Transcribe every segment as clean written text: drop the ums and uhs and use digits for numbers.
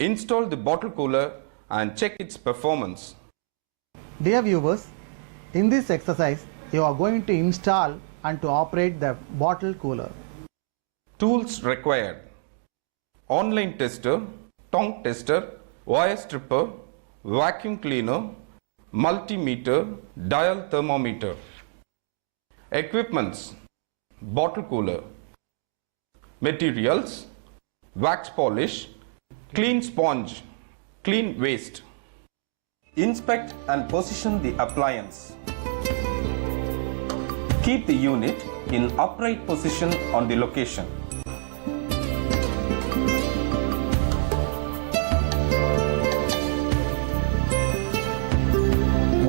Install the bottle cooler and check its performance. Dear viewers, in this exercise, you are going to install and to operate the bottle cooler. Tools required: online tester, tongue tester, wire stripper, vacuum cleaner, multimeter, dial thermometer. Equipments: bottle cooler. Materials: wax polish, clean sponge, clean waste. Inspect and position the appliance. Keep the unit in upright position on the location.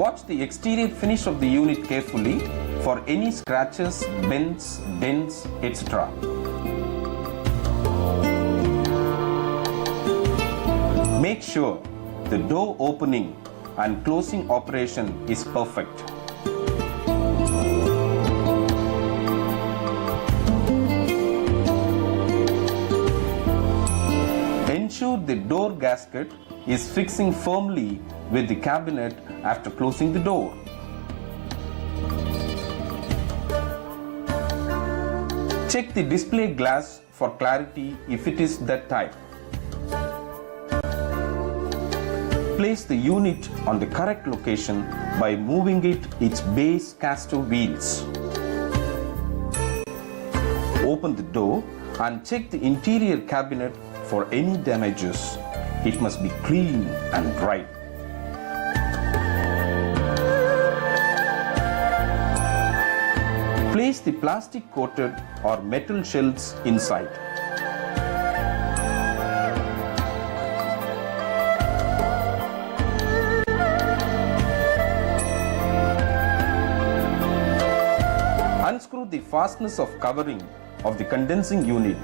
Watch the exterior finish of the unit carefully for any scratches, bends, dents, etc. Make sure the door opening and closing operation is perfect. Ensure the door gasket is fixing firmly with the cabinet after closing the door. Check the display glass for clarity if it is that type. Place the unit on the correct location by moving its base caster wheels. Open the door and check the interior cabinet for any damages. It must be clean and dry. Place the plastic coated or metal shelves inside. Unscrew the fastness of covering of the condensing unit.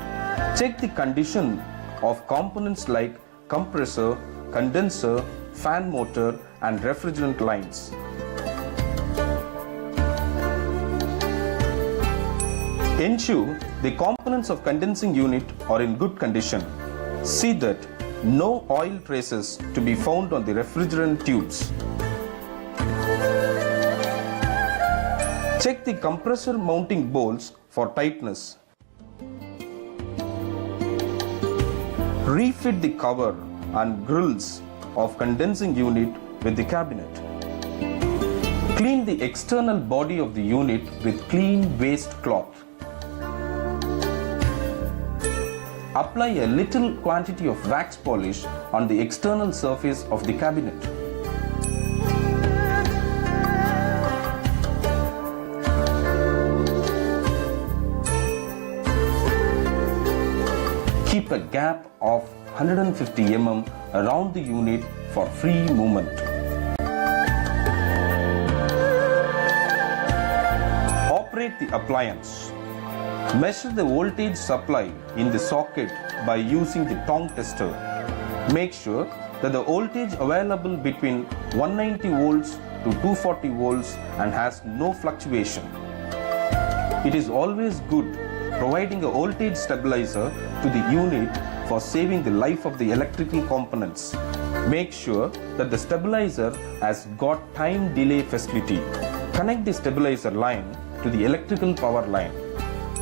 Check the condition of components like compressor, condenser, fan motor and refrigerant lines. Ensure the components of condensing unit are in good condition. See that no oil traces to be found on the refrigerant tubes. Check the compressor mounting bolts for tightness. Refit the cover and grills of condensing unit with the cabinet. Clean the external body of the unit with clean waste cloth. Apply a little quantity of wax polish on the external surface of the cabinet. Keep a gap of 150 mm around the unit for free movement. Operate the appliance. Measure the voltage supply in the socket by using the tongue tester. Make sure that the voltage available between 190 volts to 240 volts and has no fluctuation. It is always good providing a voltage stabilizer to the unit for saving the life of the electrical components. Make sure that the stabilizer has got time delay facility. Connect the stabilizer line to the electrical power line.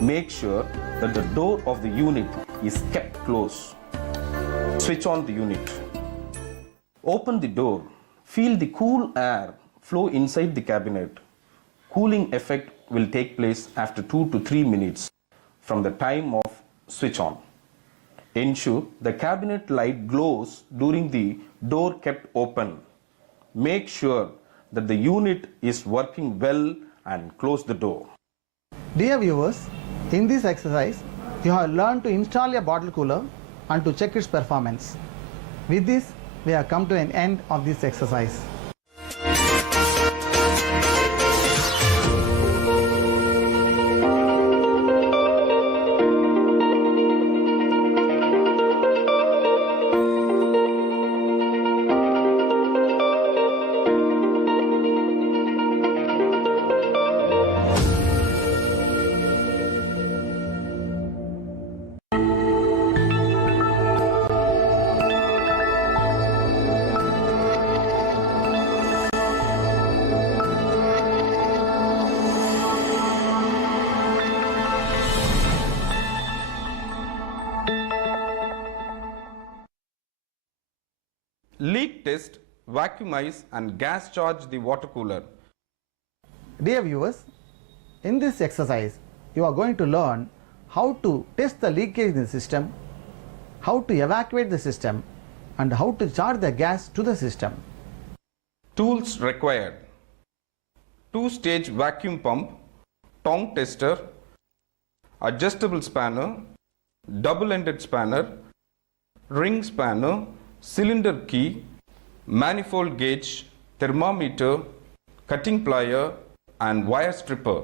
Make sure that the door of the unit is kept closed. Switch on the unit. Open the door. Feel the cool air flow inside the cabinet. Cooling effect will take place after 2 to 3 minutes from the time of switch on. Ensure the cabinet light glows during the door kept open. Make sure that the unit is working well and close the door. Dear viewers, in this exercise, you have learned to install a bottle cooler and to check its performance. With this, we have come to an end of this exercise. Leak test, vacuumize and gas charge the water cooler. Dear viewers, in this exercise, you are going to learn how to test the leakage in the system, how to evacuate the system, and how to charge the gas to the system. Tools required: 2-stage vacuum pump, tongue tester, adjustable spanner, double-ended spanner, ring spanner, cylinder key, manifold gauge, thermometer, cutting plier and wire stripper.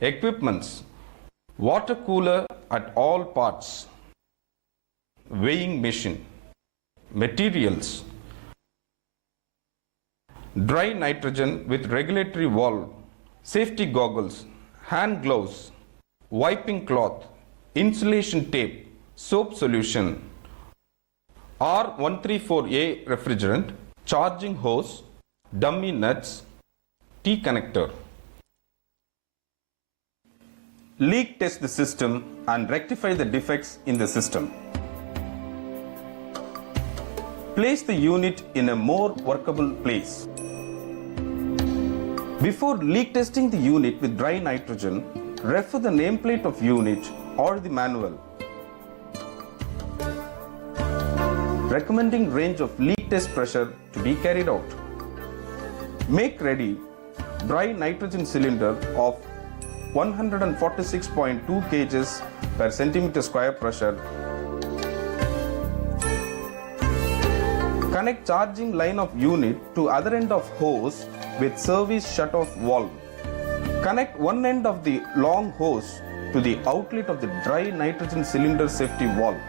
Equipments: water cooler at all parts, weighing machine. Materials: dry nitrogen with regulatory valve, safety goggles, hand gloves, wiping cloth, insulation tape, soap solution, R134A refrigerant, charging hose, dummy nuts, T-connector. Leak test the system and rectify the defects in the system. Place the unit in a more workable place. Before leak testing the unit with dry nitrogen, refer the nameplate of unit or the manual. Recommending range of leak test pressure to be carried out. Make ready dry nitrogen cylinder of 146.2 kg per centimeter square pressure. Connect charging line of unit to other end of hose with service shut-off valve. Connect one end of the long hose to the outlet of the dry nitrogen cylinder safety valve.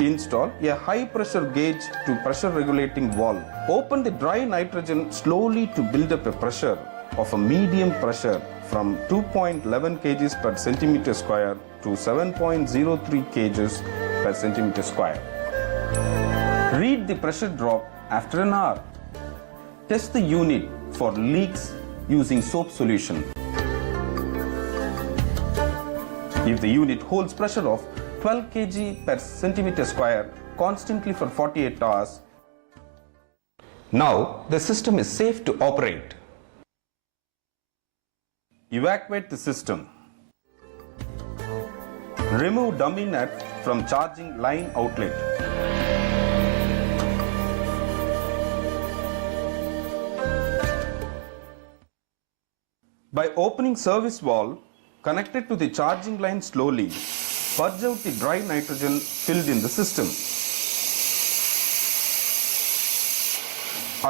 Install a high pressure gauge to pressure regulating valve. Open the dry nitrogen slowly to build up a pressure of a medium pressure from 2.11 kg per centimeter square to 7.03 kg per centimeter square. Read the pressure drop after an hour. Test the unit for leaks using soap solution. If the unit holds pressure of 12 kg per centimeter square constantly for 48 hours, now the system is safe to operate. Evacuate the system. Remove dummy nut from charging line outlet. By opening service valve connected to the charging line slowly, purge out the dry nitrogen filled in the system.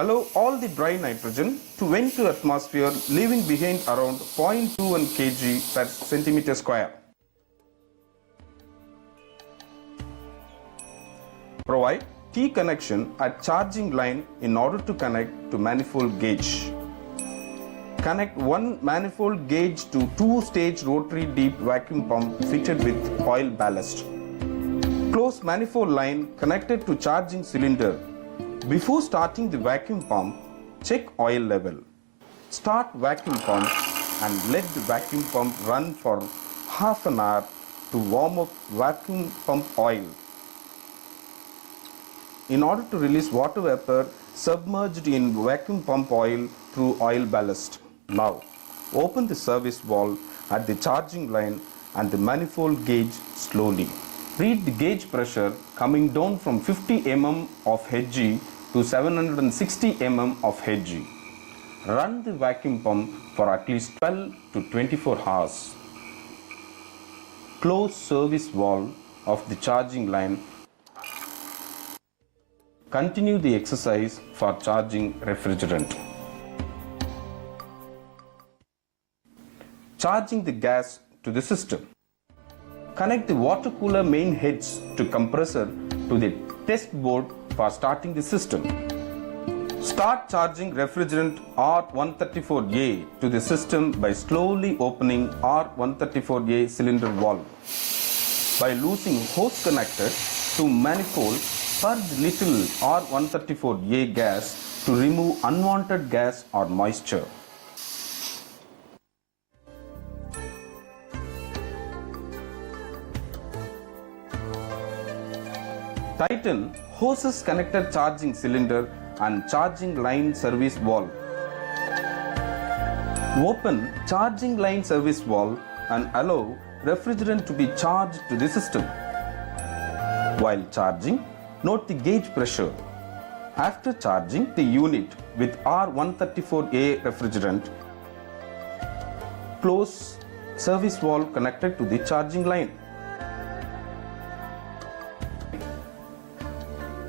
Allow all the dry nitrogen to vent to atmosphere, leaving behind around 0.21 kg per centimeter square. Provide T connection at charging line in order to connect to manifold gauge. Connect one manifold gauge to 2-stage rotary deep vacuum pump fitted with oil ballast. Close manifold line connected to charging cylinder. Before starting the vacuum pump, check oil level. Start vacuum pump and let the vacuum pump run for half an hour to warm up vacuum pump oil. In order to release water vapor submerged in vacuum pump oil through oil ballast. Now, open the service valve at the charging line and the manifold gauge slowly. Read the gauge pressure coming down from 50 mm of Hg to 760 mm of Hg. Run the vacuum pump for at least 12 to 24 hours. Close service valve of the charging line. Continue the exercise for charging refrigerant. Charging the gas to the system. Connect the water cooler main heads to compressor to the test board for starting the system. Start charging refrigerant R134A to the system by slowly opening R134A cylinder valve. By losing hose connected to manifold, purge little R134A gas to remove unwanted gas or moisture. Tighten hoses connected charging cylinder and charging line service valve. Open charging line service valve and allow refrigerant to be charged to the system. While charging, note the gauge pressure. After charging the unit with R134A refrigerant, close service valve connected to the charging line.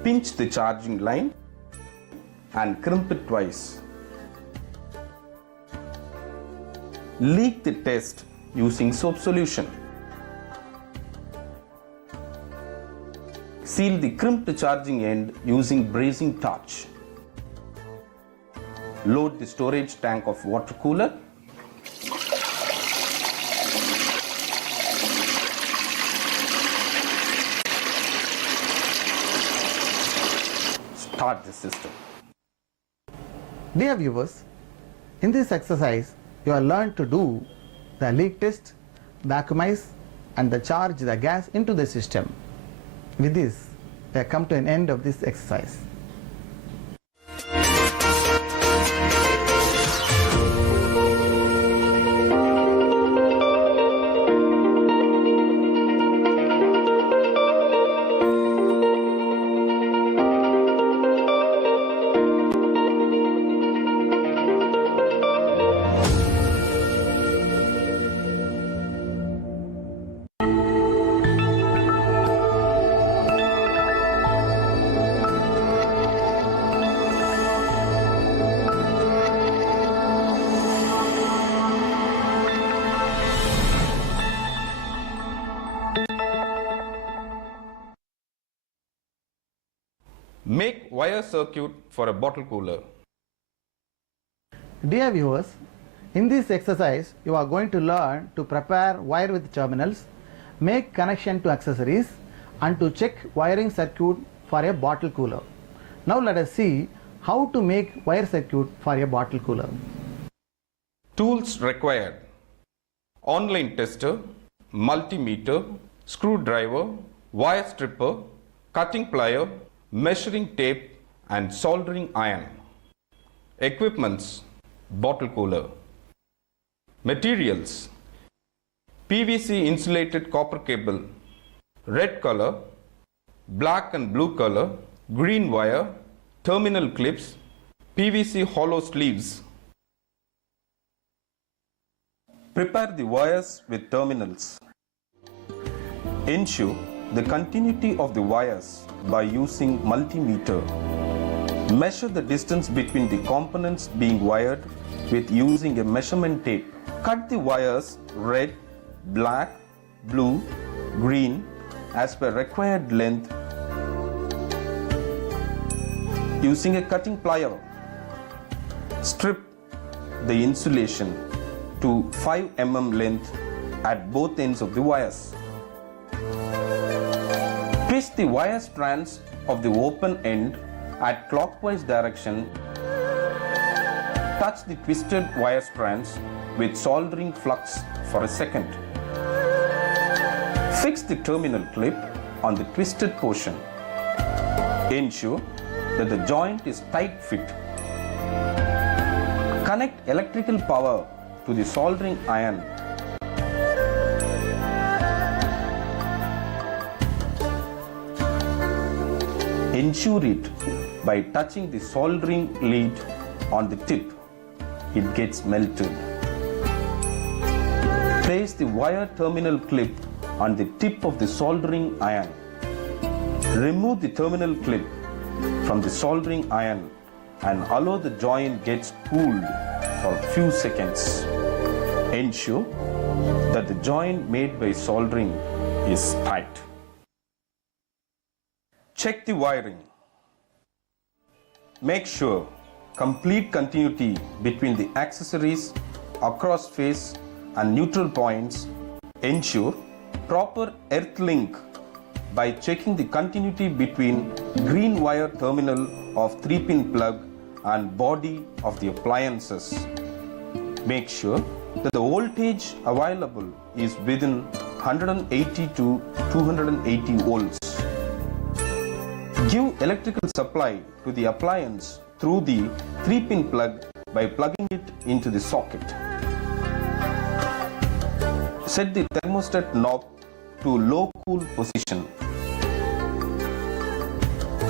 Pinch the charging line and crimp it twice. Leak the test using soap solution. Seal the crimped charging end using brazing torch. Load the storage tank of water cooler. Start the system. Dear viewers, in this exercise, you have learned to do the leak test, vacuumize and the charge the gas into the system. With this, we have come to an end of this exercise. Make wire circuit for a bottle cooler. Dear viewers, in this exercise, you are going to learn to prepare wire with terminals, make connection to accessories and to check wiring circuit for a bottle cooler. Now let us see how to make wire circuit for a bottle cooler. Tools required: online tester, multimeter, screwdriver, wire stripper, cutting plier, measuring tape and soldering iron. Equipments: bottle cooler. Materials: PVC insulated copper cable, red color, black and blue color, green wire, terminal clips, PVC hollow sleeves. Prepare the wires with terminals. Ensure the continuity of the wires by using multimeter. Measure the distance between the components being wired with using a measurement tape. Cut the wires red, black, blue, green as per required length using a cutting plier. Strip the insulation to 5 mm length at both ends of the wires. Twist the wire strands of the open end at clockwise direction. Touch the twisted wire strands with soldering flux for a second. Fix the terminal clip on the twisted portion. Ensure that the joint is tight fit. Connect electrical power to the soldering iron. Ensure it by touching the soldering lead on the tip. It gets melted. Place the wire terminal clip on the tip of the soldering iron. Remove the terminal clip from the soldering iron and allow the joint gets cooled for a few seconds. Ensure that the joint made by soldering is tight. Check the wiring. Make sure complete continuity between the accessories, across face and neutral points. Ensure proper earth link by checking the continuity between green wire terminal of 3-pin plug and body of the appliances. Make sure that the voltage available is within 180 to 280 volts. Give electrical supply to the appliance through the 3-pin plug by plugging it into the socket. Set the thermostat knob to low cool position.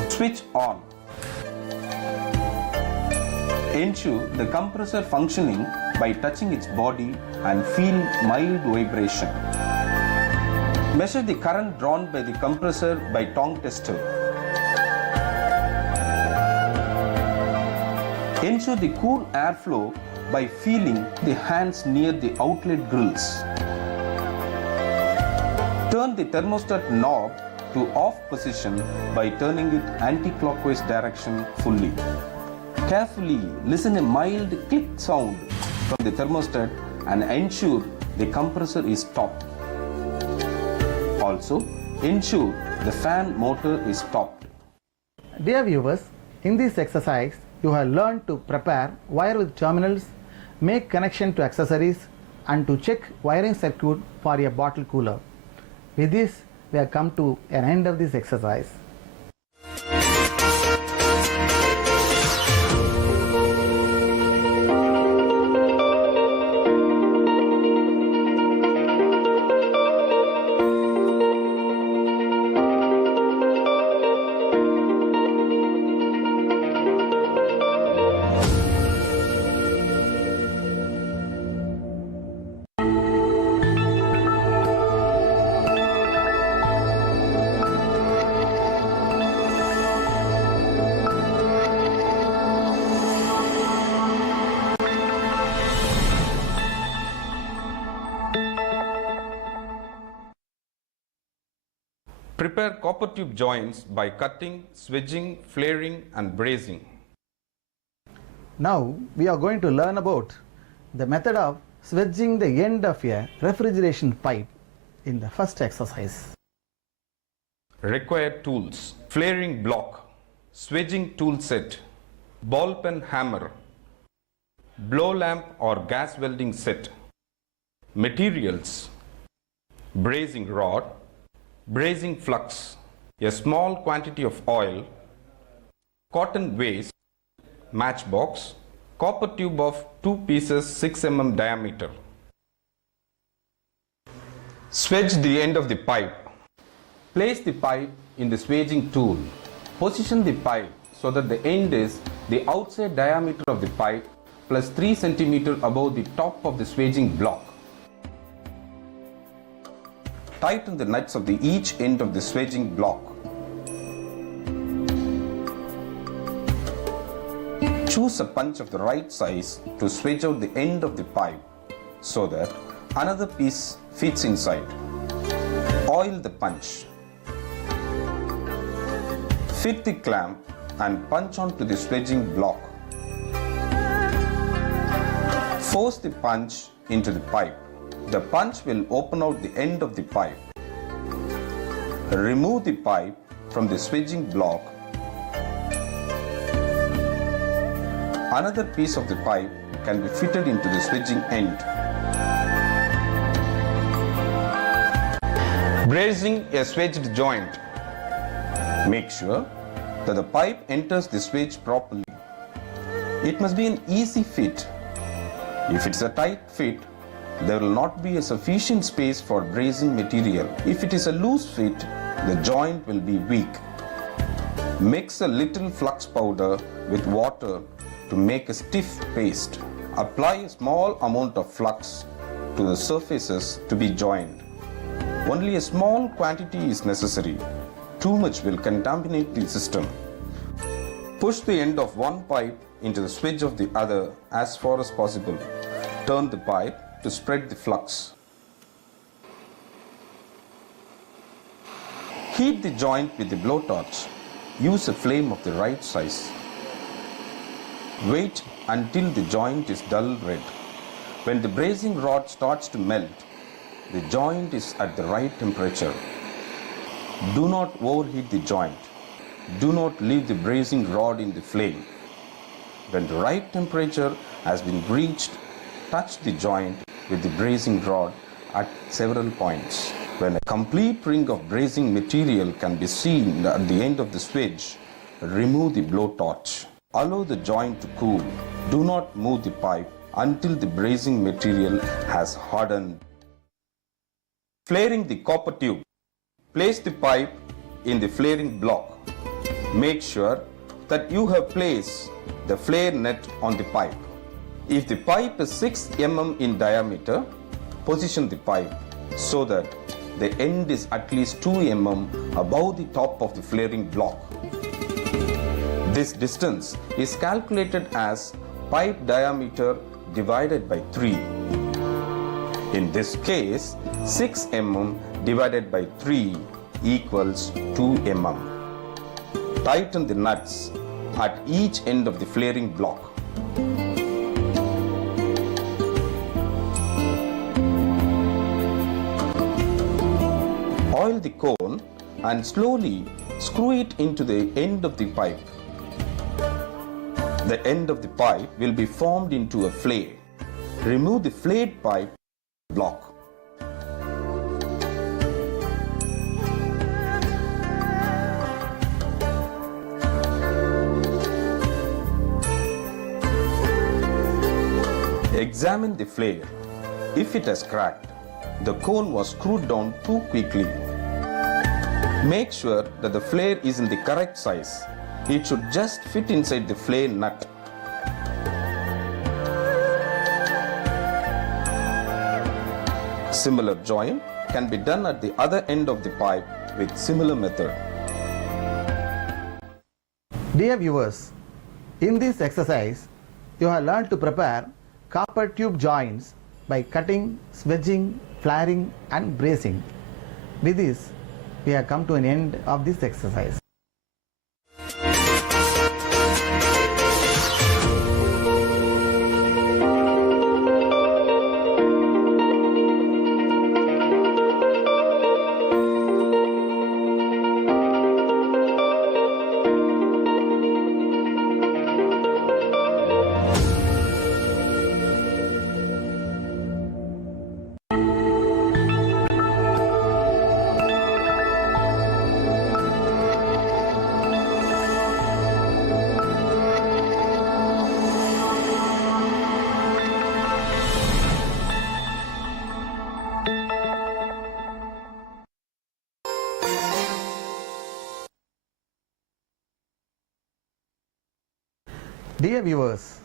Switch on. Ensure the compressor functioning by touching its body and feel mild vibration. Measure the current drawn by the compressor by tongue tester. Ensure the cool airflow by feeling the hands near the outlet grills. Turn the thermostat knob to off position by turning it anti-clockwise direction fully. Carefully listen a mild click sound from the thermostat and ensure the compressor is stopped. Also, ensure the fan motor is stopped. Dear viewers, in this exercise, you have learned to prepare wire with terminals, make connection to accessories, and to check wiring circuit for a bottle cooler. With this, we have come to an end of this exercise. Prepare copper tube joints by cutting, swedging, flaring and brazing. Now we are going to learn about the method of swedging the end of a refrigeration pipe in the first exercise. Required tools: flaring block, swedging tool set, ball pen hammer, blow lamp or gas welding set. Materials: brazing rod, brazing flux, a small quantity of oil, cotton waste, matchbox, copper tube of 2 pieces 6 mm diameter. Swedge the end of the pipe. Place the pipe in the swedging tool. Position the pipe so that the end is the outside diameter of the pipe plus 3 cm above the top of the swedging block. Tighten the nuts of each end of the swedging block. Choose a punch of the right size to swedge out the end of the pipe so that another piece fits inside. Oil the punch. Fit the clamp and punch onto the swedging block. Force the punch into the pipe. The punch will open out the end of the pipe. Remove the pipe from the swedging block. Another piece of the pipe can be fitted into the swedging end. Brazing a swedged joint. Make sure that the pipe enters the swedge properly. It must be an easy fit. If it's a tight fit, there will not be a sufficient space for brazing material. If it is a loose fit, the joint will be weak. Mix a little flux powder with water to make a stiff paste. Apply a small amount of flux to the surfaces to be joined. Only a small quantity is necessary. Too much will contaminate the system. Push the end of one pipe into the swedge of the other as far as possible. Turn the pipe to spread the flux. Heat the joint with the blowtorch. Use a flame of the right size. Wait until the joint is dull red. When the brazing rod starts to melt, the joint is at the right temperature. Do not overheat the joint. Do not leave the brazing rod in the flame. When the right temperature has been reached, touch the joint with the brazing rod at several points. When a complete ring of brazing material can be seen at the end of the switch, remove the blowtorch. Allow the joint to cool. Do not move the pipe until the brazing material has hardened. Flaring the copper tube. Place the pipe in the flaring block. Make sure that you have placed the flare net on the pipe. If the pipe is 6 mm in diameter, position the pipe so that the end is at least 2 mm above the top of the flaring block. This distance is calculated as pipe diameter divided by 3. In this case, 6 mm divided by 3 equals 2 mm. Tighten the nuts at each end of the flaring block. Oil the cone and slowly screw it into the end of the pipe. The end of the pipe will be formed into a flare. Remove the flared pipe block. Examine the flare. If it has cracked, the cone was screwed down too quickly. Make sure that the flare is in the correct size. It should just fit inside the flare nut. Similar joint can be done at the other end of the pipe with similar method. Dear viewers, in this exercise, you have learned to prepare copper tube joints by cutting, swedging, flaring and bracing. With this, we have come to an end of this exercise. Dear viewers,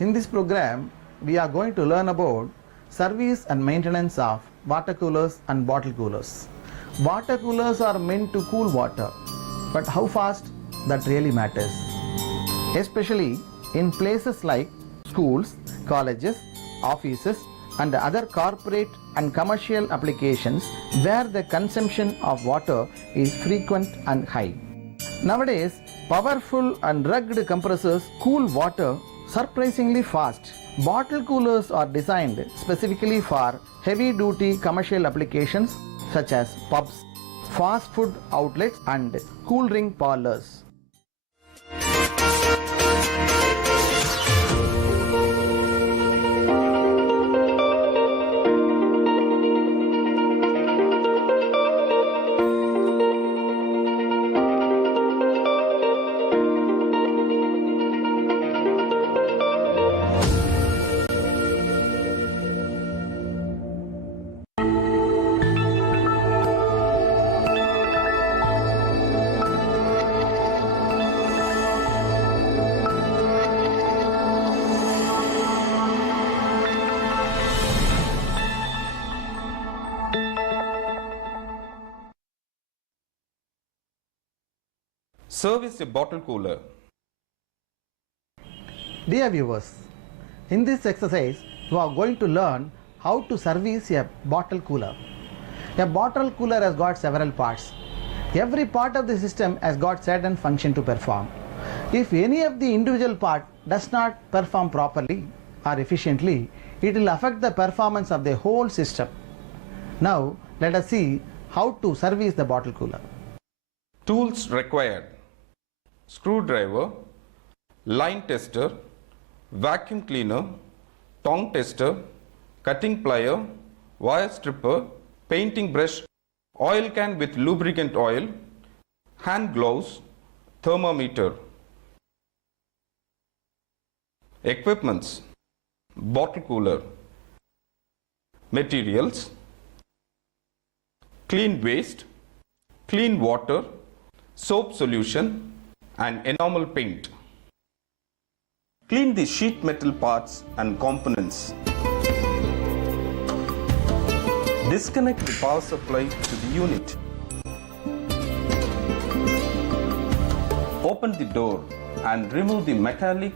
in this program we are going to learn about service and maintenance of water coolers and bottle coolers. Water coolers are meant to cool water, but how fast, that really matters. Especially in places like schools, colleges, offices and other corporate and commercial applications where the consumption of water is frequent and high. Nowadays, powerful and rugged compressors cool water surprisingly fast. Bottle coolers are designed specifically for heavy-duty commercial applications such as pubs, fast food outlets and cool drink parlors. Service a bottle cooler. Dear viewers, in this exercise you are going to learn how to service a bottle cooler. A bottle cooler has got several parts. Every part of the system has got certain function to perform. If any of the individual part does not perform properly or efficiently, it will affect the performance of the whole system. Now let us see how to service the bottle cooler. Tools required: screwdriver, line tester, vacuum cleaner, tongue tester, cutting plier, wire stripper, painting brush oil can with lubricant oil, hand gloves, thermometer. Equipments, bottle cooler. Materials, clean waste, clean water, soap solution and enamel paint. Clean the sheet metal parts and components. Disconnect the power supply to the unit. Open the door and remove the metallic,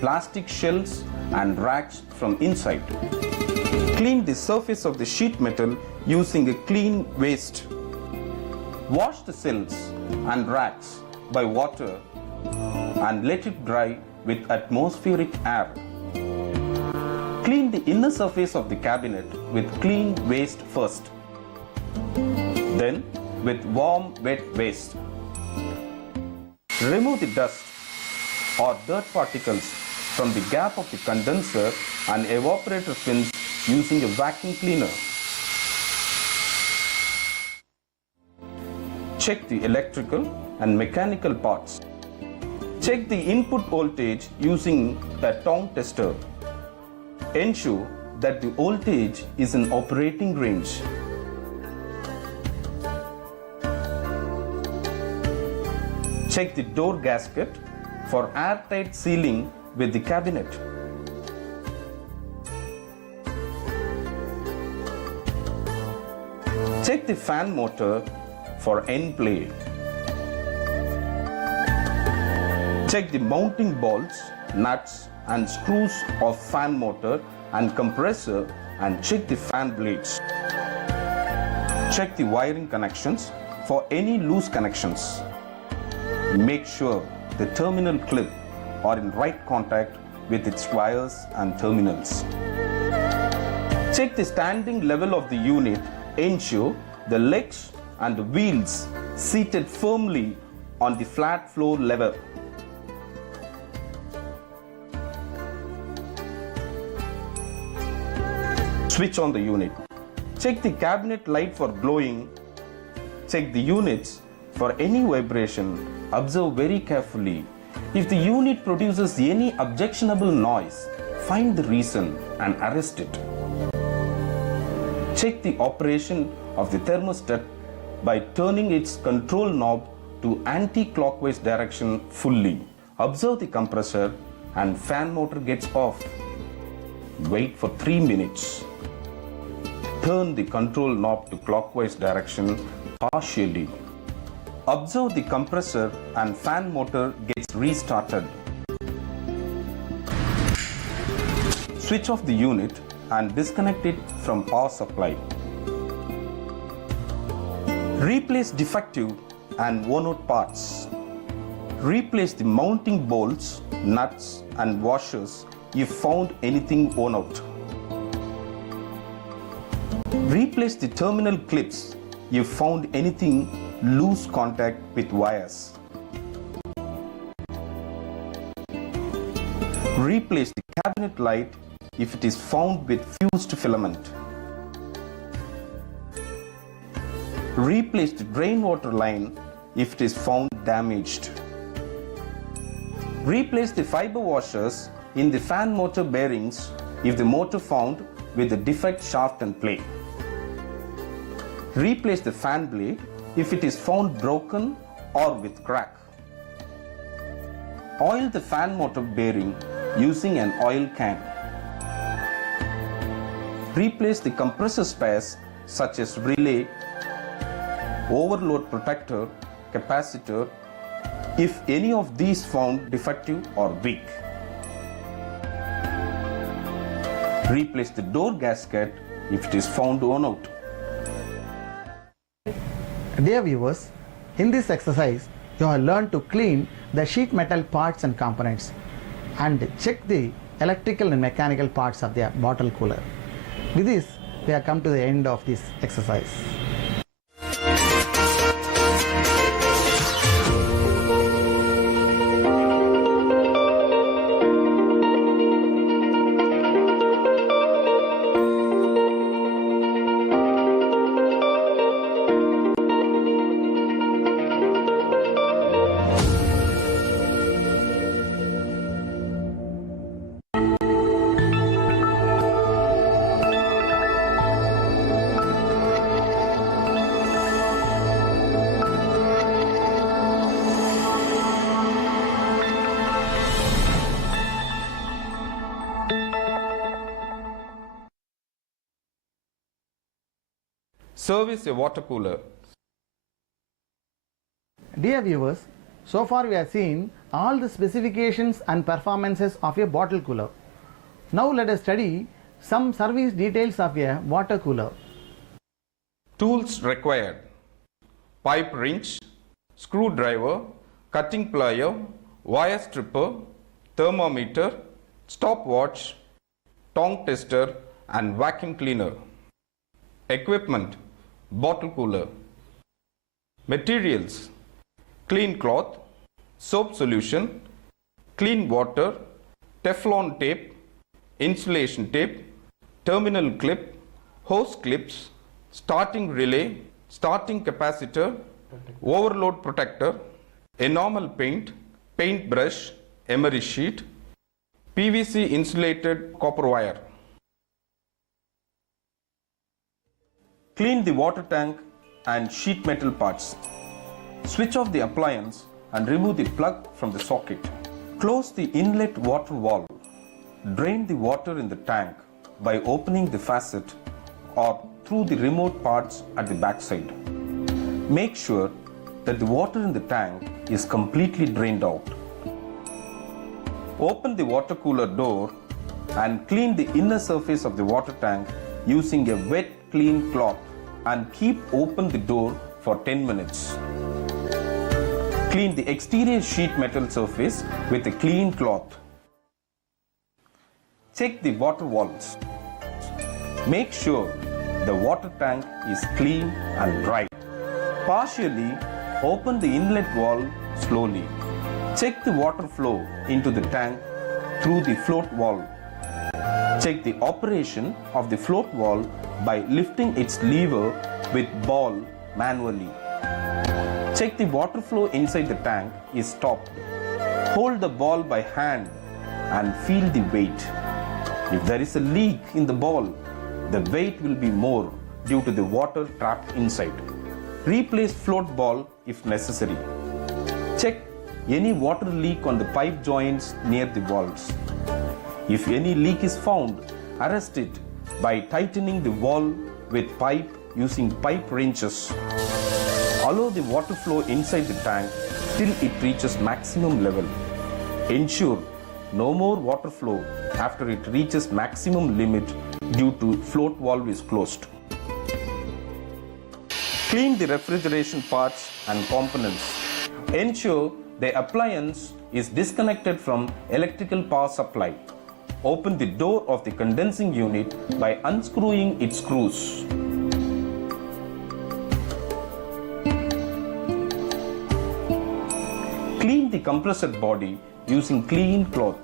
plastic shells and racks from inside. Clean the surface of the sheet metal using a clean waste. Wash the cells and racks by water and let it dry with atmospheric air. Clean the inner surface of the cabinet with clean waste first, then with warm wet waste. Remove the dust or dirt particles from the gap of the condenser and evaporator fins using a vacuum cleaner. Check the electrical and mechanical parts. Check the input voltage using a tongue tester. Ensure that the voltage is in operating range. Check the door gasket for airtight sealing with the cabinet. Check the fan motor for end play. Check the mounting bolts, nuts and screws of fan motor and compressor and check the fan blades. Check the wiring connections for any loose connections. Make sure the terminal clip are in right contact with its wires and terminals. Check the standing level of the unit. Ensure the legs and the wheels seated firmly on the flat floor level. Switch on the unit. Check the cabinet light for glowing. Check the units for any vibration. Observe very carefully. If the unit produces any objectionable noise, find the reason and arrest it. Check the operation of the thermostat by turning its control knob to anti-clockwise direction fully. Observe the compressor and fan motor gets off. Wait for 3 minutes. Turn the control knob to clockwise direction partially. Observe the compressor and fan motor gets restarted. Switch off the unit and disconnect it from power supply. Replace defective and worn-out parts. Replace the mounting bolts, nuts and washers if found anything worn out. Replace the terminal clips if found anything loose contact with wires. Replace the cabinet light if it is found with fused filament. Replace the drain water line if it is found damaged. Replace the fiber washers in the fan motor bearings if the motor found with a defect shaft and plate. Replace the fan blade if it is found broken or with crack. Oil the fan motor bearing using an oil can. Replace the compressor spares such as relay, overload protector, capacitor if any of these found defective or weak. Replace the door gasket if it is found worn out. Dear viewers, in this exercise you have learned to clean the sheet metal parts and components and check the electrical and mechanical parts of the bottle cooler. With this, we have come to the end of this exercise. Service a water cooler. Dear viewers, so far we have seen all the specifications and performances of a bottle cooler. Now let us study some service details of a water cooler. Tools required: pipe wrench, screwdriver, cutting plier, wire stripper, thermometer, stopwatch, tongue tester and vacuum cleaner. Equipment: bottle cooler. Materials: clean cloth, soap solution, clean water, Teflon tape, insulation tape, terminal clip, hose clips, starting relay, starting capacitor, overload protector, enamel paint, paintbrush, emery sheet, PVC insulated copper wire. Clean the water tank and sheet metal parts. Switch off the appliance and remove the plug from the socket. Close the inlet water valve. Drain the water in the tank by opening the faucet or through the remote parts at the backside. Make sure that the water in the tank is completely drained out. Open the water cooler door and clean the inner surface of the water tank using a wet, clean cloth and keep open the door for 10 minutes. Clean the exterior sheet metal surface with a clean cloth. Check the water valves. Make sure the water tank is clean and dry. Partially open the inlet valve slowly. Check the water flow into the tank through the float valve. Check the operation of the float valve by lifting its lever with ball manually. Check the water flow inside the tank is stopped. Hold the ball by hand and feel the weight. If there is a leak in the ball, the weight will be more due to the water trapped inside. Replace float ball if necessary. Check any water leak on the pipe joints near the valves. If any leak is found, arrest it by tightening the valve with pipe using pipe wrenches. Allow the water flow inside the tank till it reaches maximum level. Ensure no more water flow after it reaches maximum limit due to float valve is closed. Clean the refrigeration parts and components. Ensure the appliance is disconnected from electrical power supply. Open the door of the condensing unit by unscrewing its screws. Clean the compressor body using clean cloth.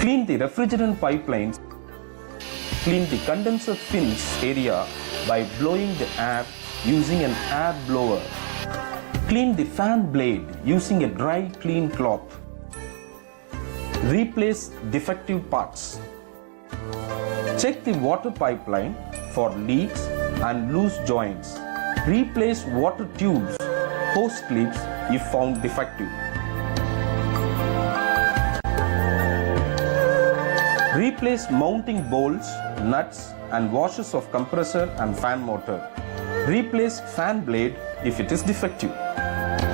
Clean the refrigerant pipelines. Clean the condenser fins area by blowing the air using an air blower. Clean the fan blade using a dry clean cloth. Replace defective parts. Check the water pipeline for leaks and loose joints. Replace water tubes, hose clips if found defective. Replace mounting bolts, nuts and washers of compressor and fan motor. Replace fan blade if it is defective.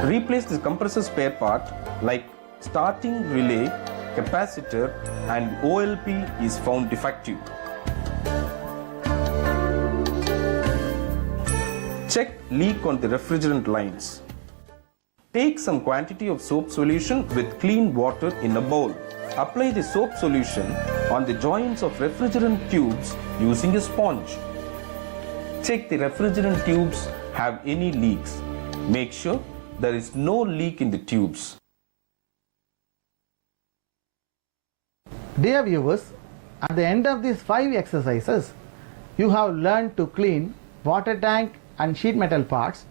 Replace the compressor spare part like starting relay, capacitor and OLP is found defective. Check leak on the refrigerant lines. Take some quantity of soap solution with clean water in a bowl. Apply the soap solution on the joints of refrigerant tubes using a sponge. Check the refrigerant tubes have any leaks. Make sure there is no leak in the tubes. Dear viewers, at the end of these 5 exercises, you have learned to clean water tank and sheet metal parts,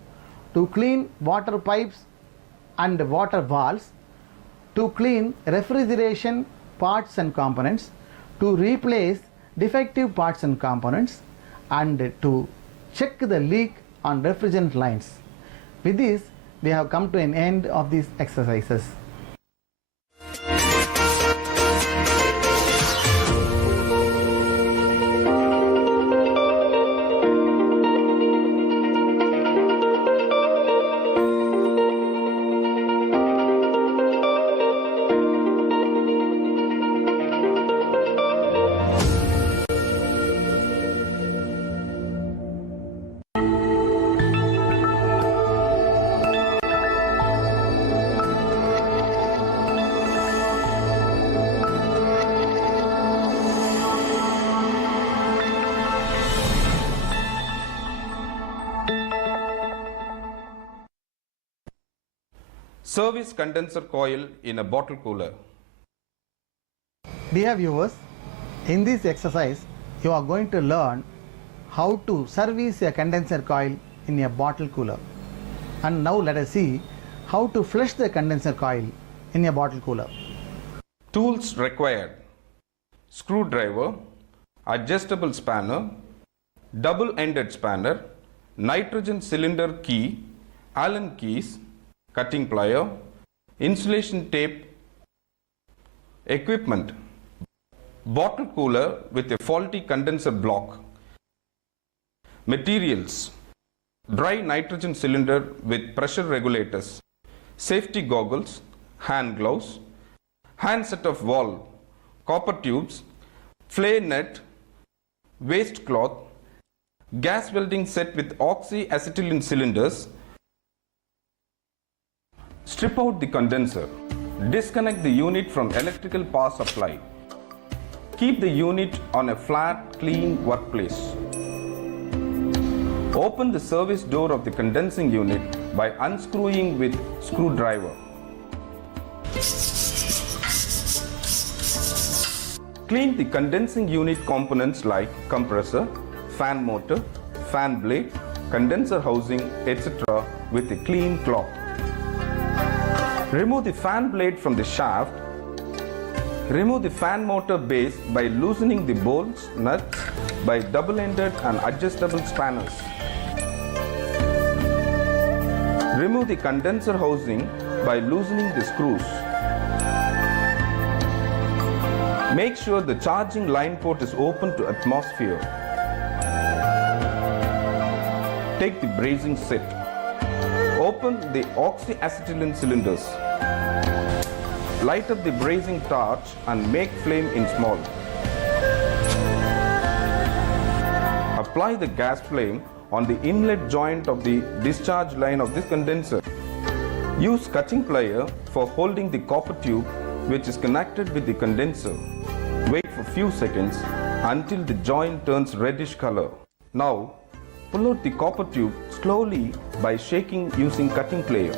to clean water pipes and water valves, to clean refrigeration parts and components, to replace defective parts and components, and to check the leak on refrigerant lines. With this, we have come to an end of these exercises. Service condenser coil in a bottle cooler. Dear viewers, in this exercise you are going to learn how to service a condenser coil in a bottle cooler. And now let us see how to flush the condenser coil in a bottle cooler. Tools required: screwdriver, adjustable spanner, double-ended spanner, nitrogen cylinder key, Allen keys, cutting plier, insulation tape. Equipment: bottle cooler with a faulty condenser block. Materials: dry nitrogen cylinder with pressure regulators, safety goggles, hand gloves, hand set of valve, copper tubes, flare net, waste cloth, gas welding set with oxyacetylene cylinders. Strip out the condenser. Disconnect the unit from electrical power supply. Keep the unit on a flat, clean workplace. Open the service door of the condensing unit by unscrewing with screwdriver. Clean the condensing unit components like compressor, fan motor, fan blade, condenser housing, etc. with a clean cloth. Remove the fan blade from the shaft. Remove the fan motor base by loosening the bolts, nuts by double-ended and adjustable spanners. Remove the condenser housing by loosening the screws. Make sure the charging line port is open to atmosphere. Take the brazing set. Open the oxyacetylene cylinders. Light up the brazing torch and make flame in small. Apply the gas flame on the inlet joint of the discharge line of this condenser. Use cutting plier for holding the copper tube which is connected with the condenser. Wait for few seconds until the joint turns reddish color. Now, pull out the copper tube slowly by shaking using cutting plier.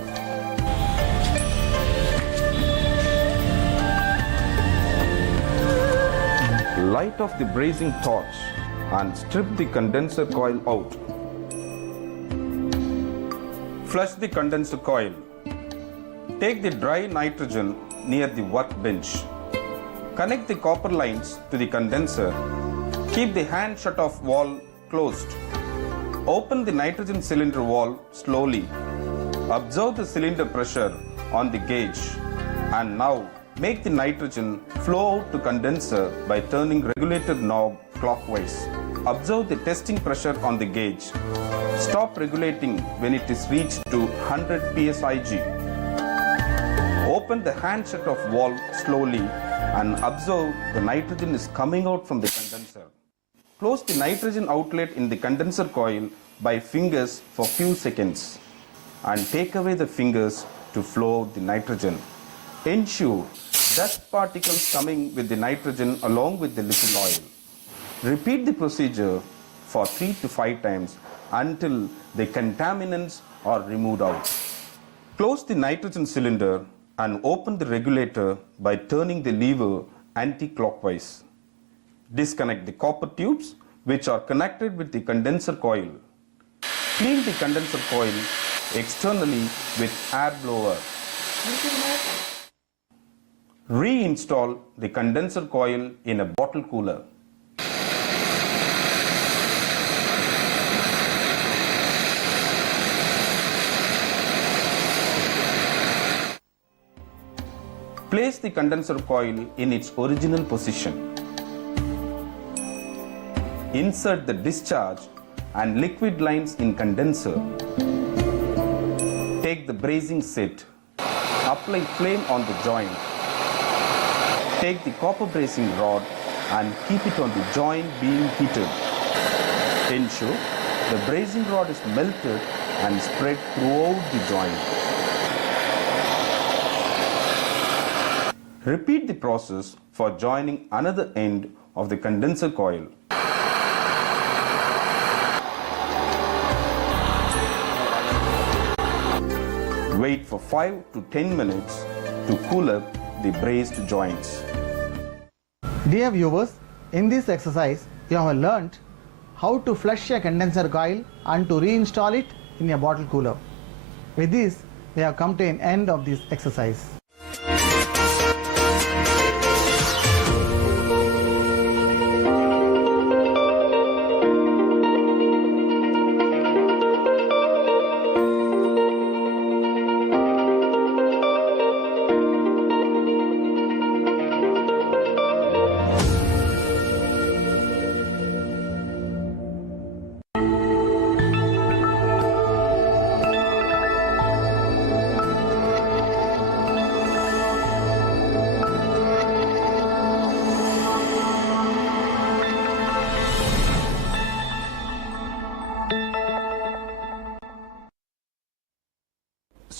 Light off the brazing torch and strip the condenser coil out. Flush the condenser coil. Take the dry nitrogen near the workbench. Connect the copper lines to the condenser. Keep the hand shut-off valve closed. Open the nitrogen cylinder valve slowly. Observe the cylinder pressure on the gauge. And now make the nitrogen flow out to condenser by turning regulator knob clockwise. Observe the testing pressure on the gauge. Stop regulating when it is reached to 100 psig. Open the hand shut-off valve slowly and observe the nitrogen is coming out from the condenser. Close the nitrogen outlet in the condenser coil by fingers for few seconds and take away the fingers to flow out the nitrogen. Ensure dust particles coming with the nitrogen along with the little oil. Repeat the procedure for 3 to 5 times until the contaminants are removed out. Close the nitrogen cylinder and open the regulator by turning the lever anti-clockwise. Disconnect the copper tubes which are connected with the condenser coil. Clean the condenser coil externally with air blower. Reinstall the condenser coil in a bottle cooler. Place the condenser coil in its original position. Insert the discharge and liquid lines in condenser. Take the brazing set. Apply flame on the joint. Take the copper brazing rod and keep it on the joint being heated. Ensure the brazing rod is melted and spread throughout the joint. Repeat the process for joining another end of the condenser coil. Wait for 5 to 10 minutes to cool up the brazed joints. Dear viewers, in this exercise you have learnt how to flush a condenser coil and to reinstall it in a bottle cooler. With this, we have come to an end of this exercise.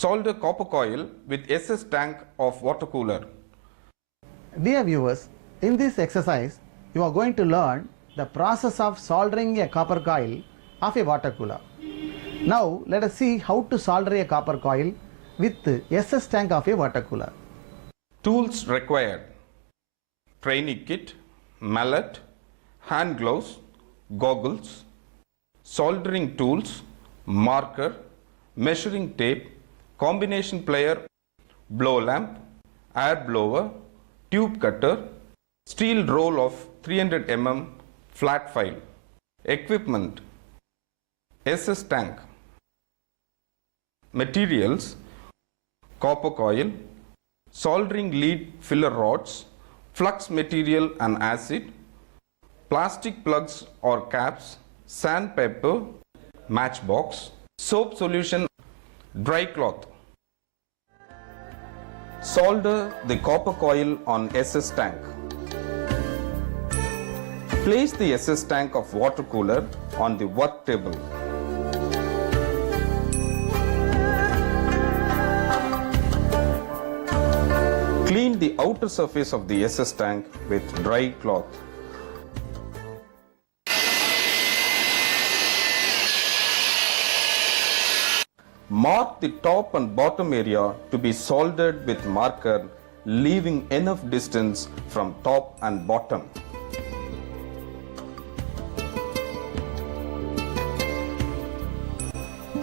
Solder copper coil with SS tank of water cooler. Dear viewers, in this exercise you are going to learn the process of soldering a copper coil of a water cooler. Now let us see how to solder a copper coil with the SS tank of a water cooler. Tools required: training kit, mallet, hand gloves, goggles, soldering tools, marker, measuring tape, combination plier, blow lamp, air blower, tube cutter, steel roll of 300 mm flat file. Equipment: SS tank. Materials: copper coil, soldering lead filler rods, flux material and acid, plastic plugs or caps, sandpaper, matchbox, soap solution, dry cloth. Solder the copper coil on SS tank. Place the SS tank of water cooler on the work table. Clean the outer surface of the SS tank with dry cloth. Mark the top and bottom area to be soldered with marker, leaving enough distance from top and bottom.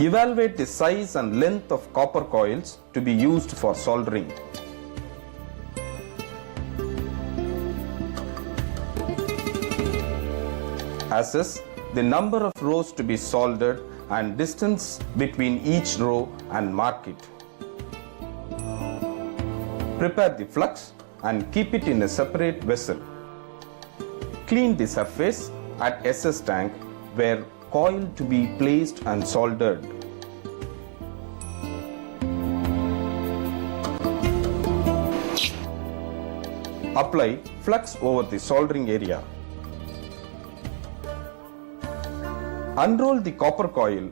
Evaluate the size and length of copper coils to be used for soldering. Assess the number of rows to be soldered and distance between each row and mark it. Prepare the flux and keep it in a separate vessel. Clean the surface at SS tank where coil to be placed and soldered. Apply flux over the soldering area. Unroll the copper coil,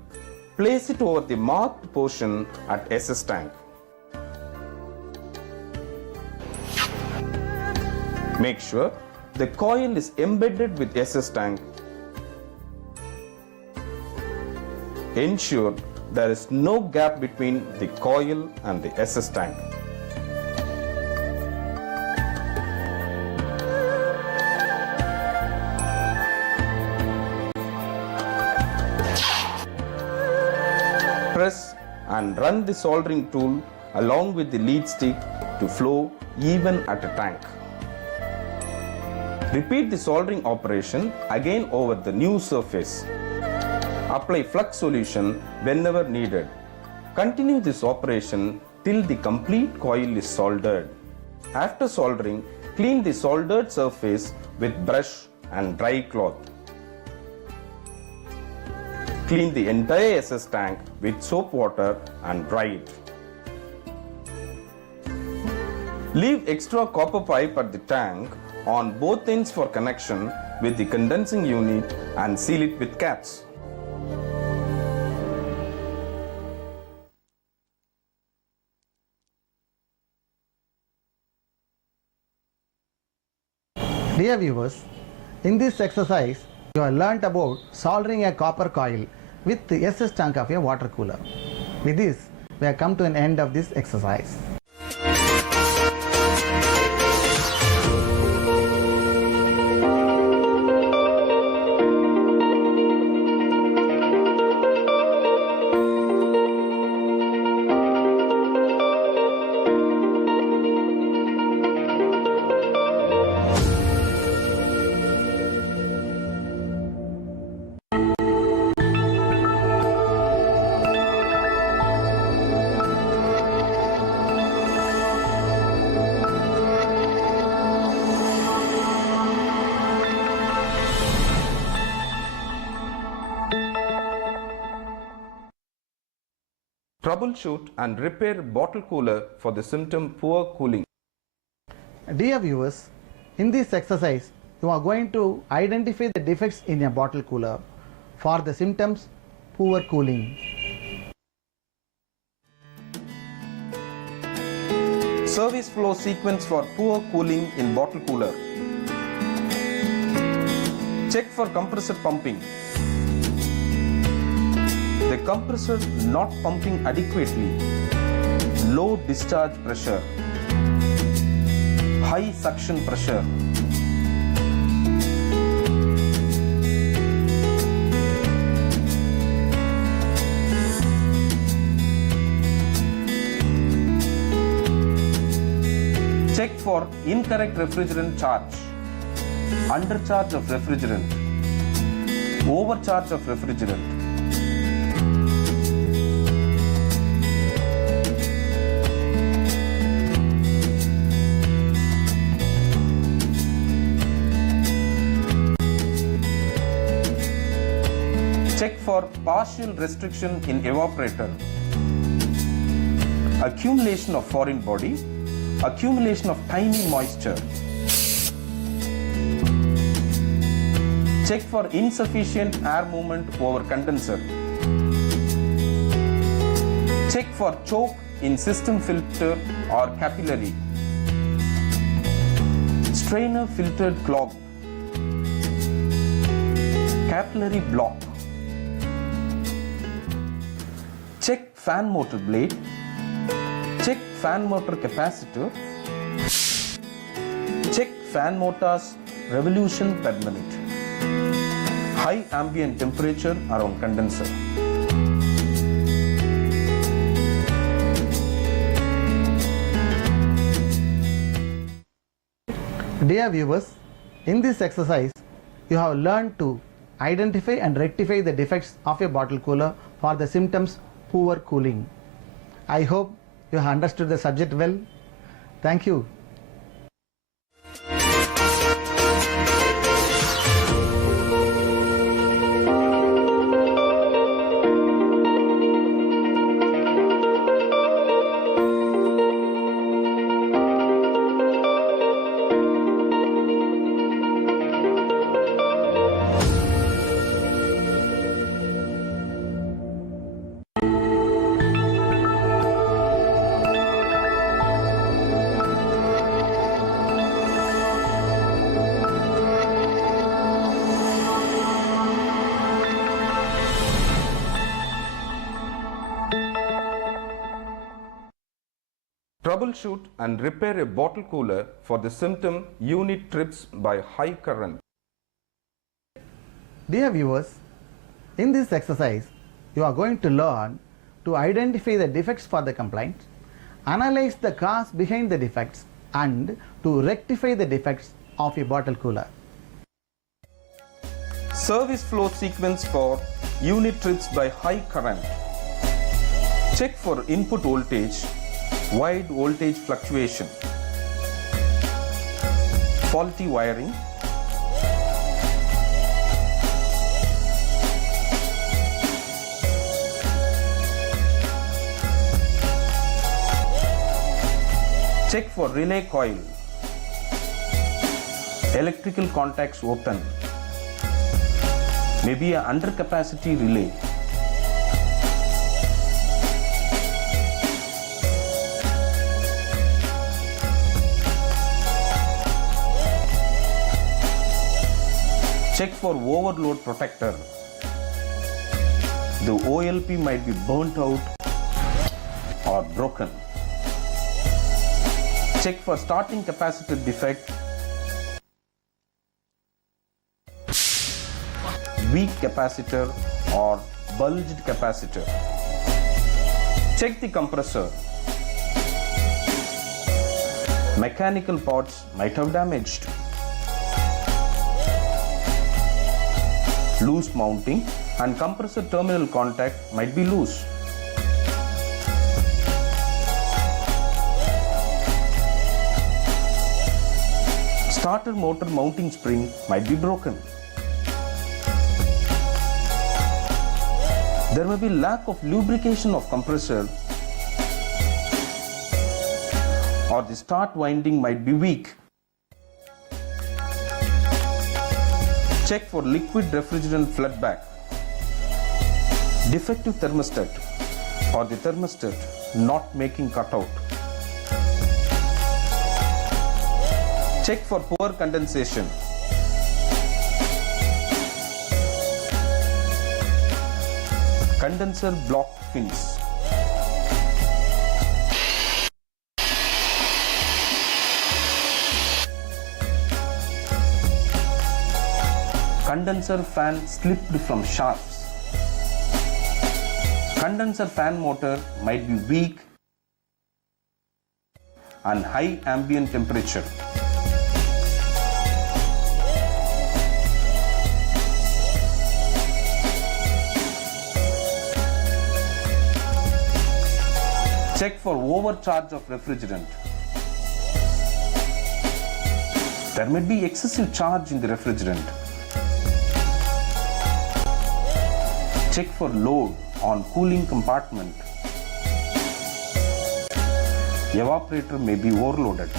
place it over the marked portion at SS tank. Make sure the coil is embedded with SS tank. Ensure there is no gap between the coil and the SS tank. Press and run the soldering tool along with the lead stick to flow even at a tank. Repeat the soldering operation again over the new surface. Apply flux solution whenever needed. Continue this operation till the complete coil is soldered. After soldering, clean the soldered surface with brush and dry cloth. Clean the entire SS tank with soap water and dry it. Leave extra copper pipe at the tank on both ends for connection with the condensing unit and seal it with caps. Dear viewers, in this exercise you have learnt about soldering a copper coil with the SS tank of a water cooler. With this, we have come to an end of this exercise. Troubleshoot and repair bottle cooler for the symptom poor cooling. Dear viewers, in this exercise, you are going to identify the defects in a bottle cooler for the symptoms poor cooling. Service flow sequence for poor cooling in bottle cooler. Check for compressor pumping. The compressor not pumping adequately. Low discharge pressure. High suction pressure. Check for incorrect refrigerant charge. Undercharge of refrigerant. Overcharge of refrigerant. Check for partial restriction in evaporator, accumulation of foreign body, accumulation of tiny moisture. Check for insufficient air movement over condenser. Check for choke in system filter or capillary. Strainer filtered clog. Capillary block. Check fan motor blade. Check fan motor capacitor. Check fan motor's revolution per minute. High ambient temperature around condenser. Dear viewers, in this exercise, you have learned to identify and rectify the defects of a bottle cooler for the symptoms poor cooling. I hope you have understood the subject well. Thank you. Troubleshoot and repair a bottle cooler for the symptom unit trips by high current. Dear viewers, in this exercise, you are going to learn to identify the defects for the complaint, analyze the cause behind the defects, and to rectify the defects of a bottle cooler. Service flow sequence for unit trips by high current. Check for input voltage, wide voltage fluctuation, faulty wiring, check for relay coil, electrical contacts open, maybe a under capacity relay. Check for overload protector. The OLP might be burnt out or broken. Check for starting capacitor defect, weak capacitor or bulged capacitor. Check the compressor. Mechanical parts might have damaged. Loose mounting and compressor terminal contact might be loose. Starter motor mounting spring might be broken. There may be lack of lubrication of compressor, or the start winding might be weak. Check for liquid refrigerant flood back, defective thermostat, or the thermostat not making cutout. Check for poor condensation. Condenser block fins. Condenser fan slipped from shafts. Condenser fan motor might be weak and high ambient temperature. Check for overcharge of refrigerant. There may be excessive charge in the refrigerant. Check for load on cooling compartment. Evaporator may be overloaded.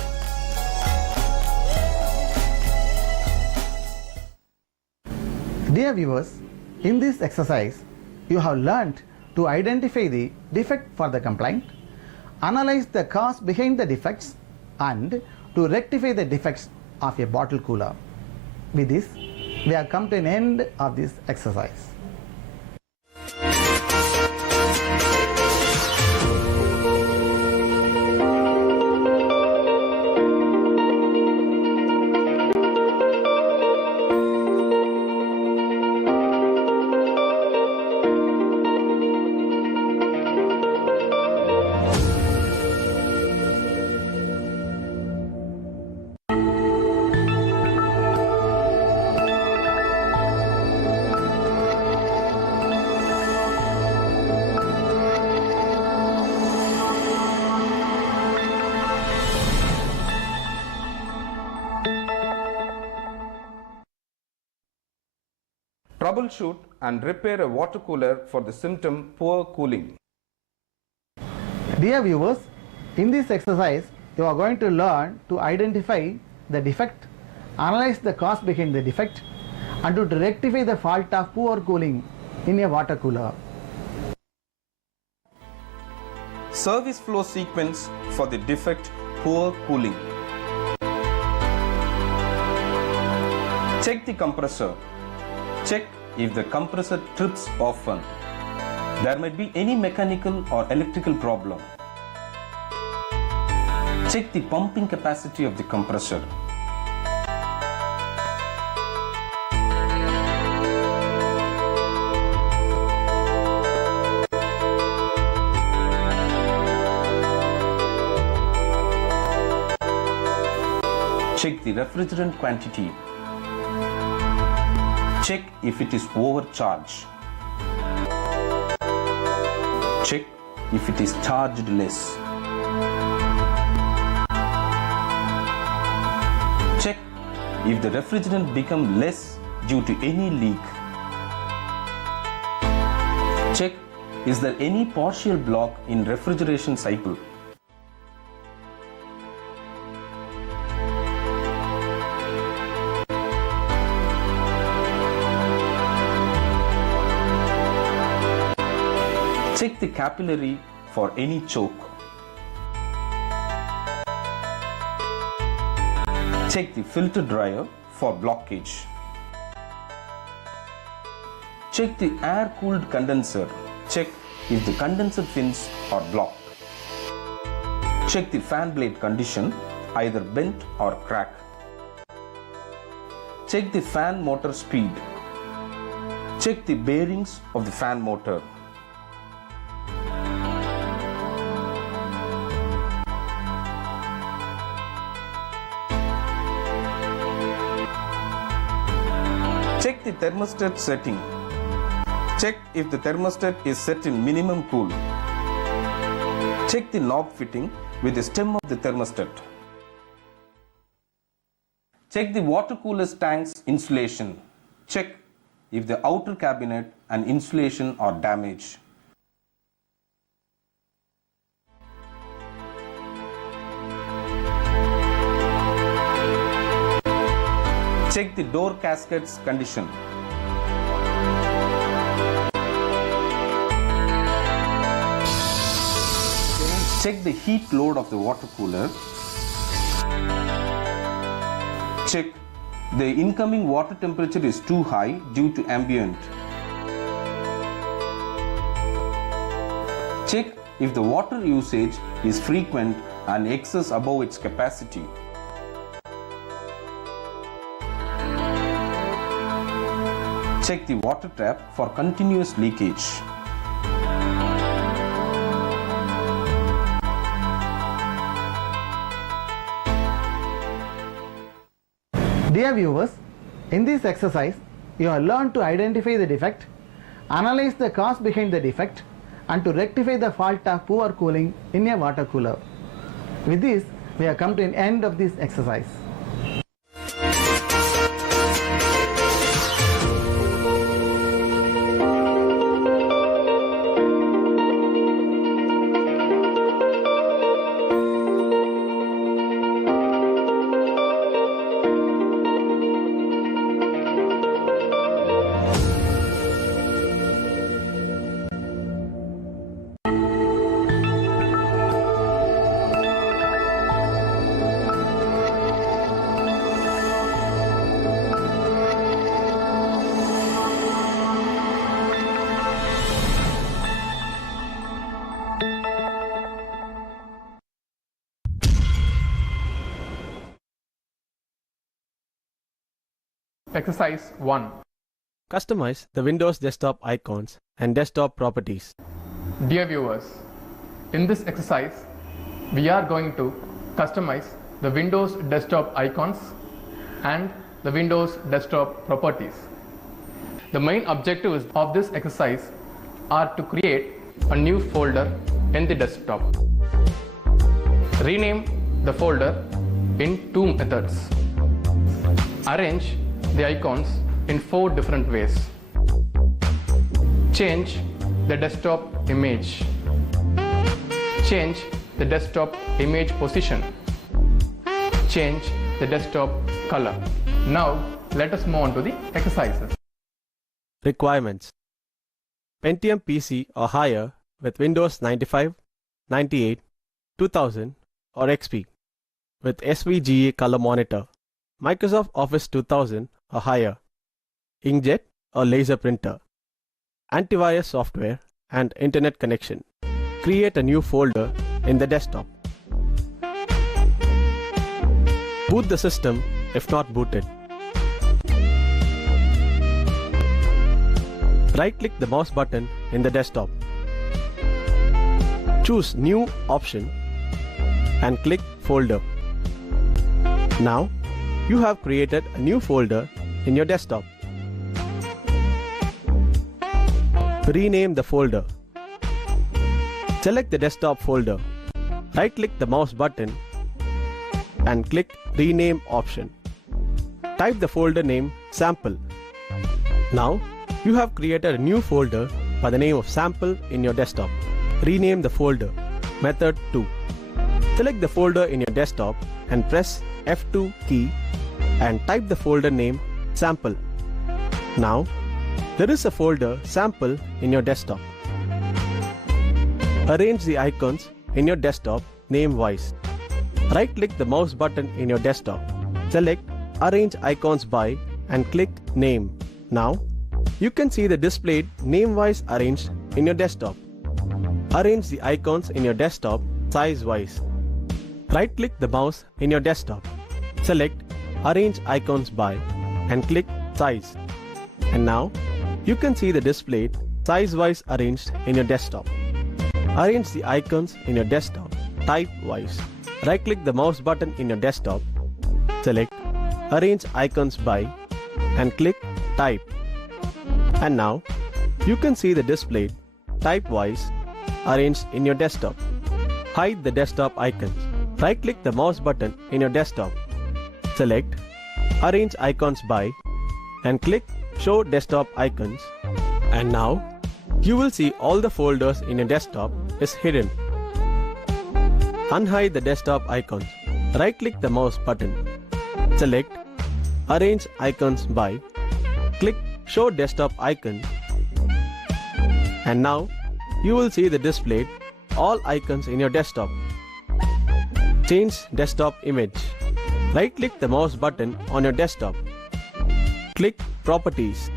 Dear viewers, in this exercise, you have learnt to identify the defect for the complaint, analyze the cause behind the defects, and to rectify the defects of a bottle cooler. With this, we have come to an end of this exercise. Troubleshoot and repair a water cooler for the symptom poor cooling. Dear viewers, in this exercise, you are going to learn to identify the defect, analyze the cause behind the defect, and to rectify the fault of poor cooling in a water cooler. Service flow sequence for the defect poor cooling. Check the compressor. Check if the compressor trips often. There might be any mechanical or electrical problem. Check the pumping capacity of the compressor. Check the refrigerant quantity. Check if it is overcharged. Check if it is charged less. Check if the refrigerant becomes less due to any leak. Check is there any partial block in refrigeration cycle. Check the capillary for any choke. Check the filter dryer for blockage. Check the air-cooled condenser. Check if the condenser fins are blocked. Check the fan blade condition, either bent or crack. Check the fan motor speed. Check the bearings of the fan motor. Check the thermostat setting. Check if the thermostat is set in minimum cool. Check the knob fitting with the stem of the thermostat. Check the water cooler's tank's insulation. Check if the outer cabinet and insulation are damaged. Check the door gasket's condition. Check the heat load of the water cooler. Check the incoming water temperature is too high due to ambient. Check if the water usage is frequent and excess above its capacity. Check the water tap for continuous leakage. Dear viewers, in this exercise, you have learned to identify the defect, analyze the cause behind the defect, and to rectify the fault of poor cooling in a water cooler. With this, we have come to an end of this exercise. Exercise 1. Customize the Windows desktop icons and desktop properties. Dear viewers, in this exercise, we are going to customize the Windows desktop icons and the Windows desktop properties. The main objectives of this exercise are to create a new folder in the desktop. Rename the folder in 2 methods. Arrange the icons in 4 different ways. Change the desktop image. Change the desktop image position. Change the desktop color. Now let us move on to the exercises. Requirements: Pentium PC or higher with Windows 95, 98, 2000 or XP with SVGA color monitor, Microsoft Office 2000 or higher, inkjet or laser printer, antivirus software and internet connection. Create a new folder in the desktop. Boot the system if not booted. Right-click the mouse button in the desktop. Choose New option and click Folder. Now, you have created a new folder in your desktop. Rename the folder. Select the desktop folder. Right-click the mouse button and click Rename option. Type the folder name Sample. Now, you have created a new folder by the name of Sample in your desktop. Rename the folder. Method 2. Select the folder in your desktop and press F2 key and type the folder name Sample. Now, there is a folder Sample in your desktop. Arrange the icons in your desktop name-wise. Right-click the mouse button in your desktop. Select Arrange Icons By and click Name. Now, you can see the displayed name-wise arranged in your desktop. Arrange the icons in your desktop size-wise. Right-click the mouse in your desktop. Select Arrange Icons By and click Size. And now, you can see the display size-wise arranged in your desktop. Arrange the icons in your desktop type-wise. Right-click the mouse button in your desktop. Select Arrange Icons By and click Type. And now, you can see the display type-wise arranged in your desktop. Hide the desktop icons. Right-click the mouse button in your desktop. Select Arrange Icons By and click Show Desktop Icons. And now, you will see all the folders in your desktop is hidden. Unhide the desktop icons. Right-click the mouse button. Select Arrange Icons By. Click Show Desktop Icon. And now, you will see the displayed all icons in your desktop. Change desktop image. Right-click the mouse button on your desktop. Click Properties.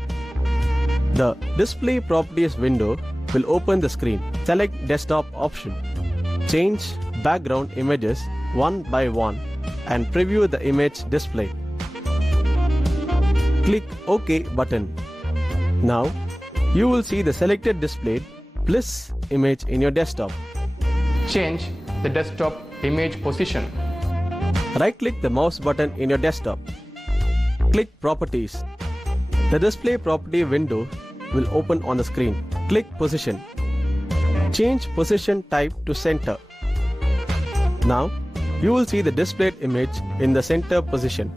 The Display Properties window will open the screen. Select Desktop option. Change background images one by one and preview the image display. Click OK button. Now, you will see the selected displayed Bliss image in your desktop. Change the desktop image position. Right-click the mouse button in your desktop. Click Properties. The Display Property window will open on the screen. Click Position. Change position type to Center. Now, you will see the displayed image in the center position.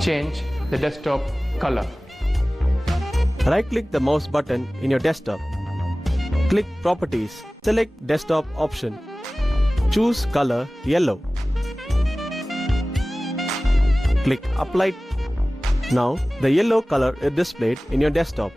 Change the desktop color. Right-click the mouse button in your desktop. Click Properties. Select Desktop option. Choose color yellow. Click Apply. Now, the yellow color is displayed in your desktop.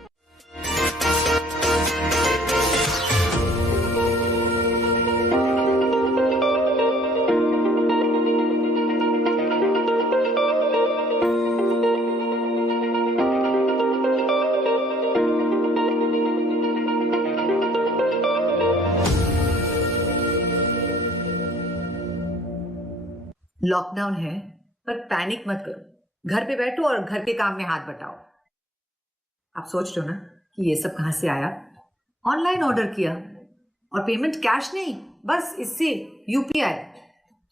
Lockdown है पर panic मत करो, घर पे बैठो और घर के काम में हाथ बटाओ। आप सोच रहे हो ना कि ये सब कहां से आया? ऑनलाइन ऑर्डर किया और पेमेंट कैश नहीं, बस इससे यूपीआई।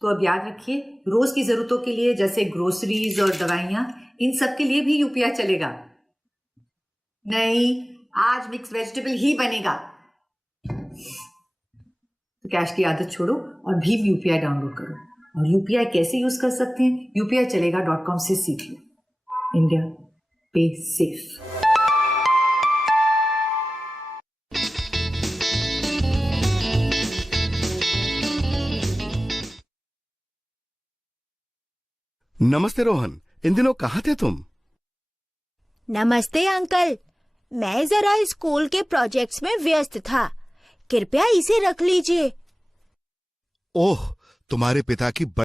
तो अब याद रखिए, रोज की जरूरतों के लिए जैसे ग्रोसरीज और दवाइयां, इन सब के लिए भी यूपीआई चलेगा। नहीं, आज मिक्स वेजिटेबल ही बनेगा। तो कैश की आदत छोड़ो और भीम यूपीआई डाउनलोड करो। और यूपीआई कैसे यूज कर सकते हैं, यूपीआई चलेगा.com से सीख लो। इंडिया पे सेफ। नमस्ते रोहन, इन दिनों कहाँ थे तुम? नमस्ते अंकल, मैं जरा स्कूल के प्रोजेक्ट्स में व्यस्त था। कृपया इसे रख लीजिए। ओह, तुम्हारे पिता की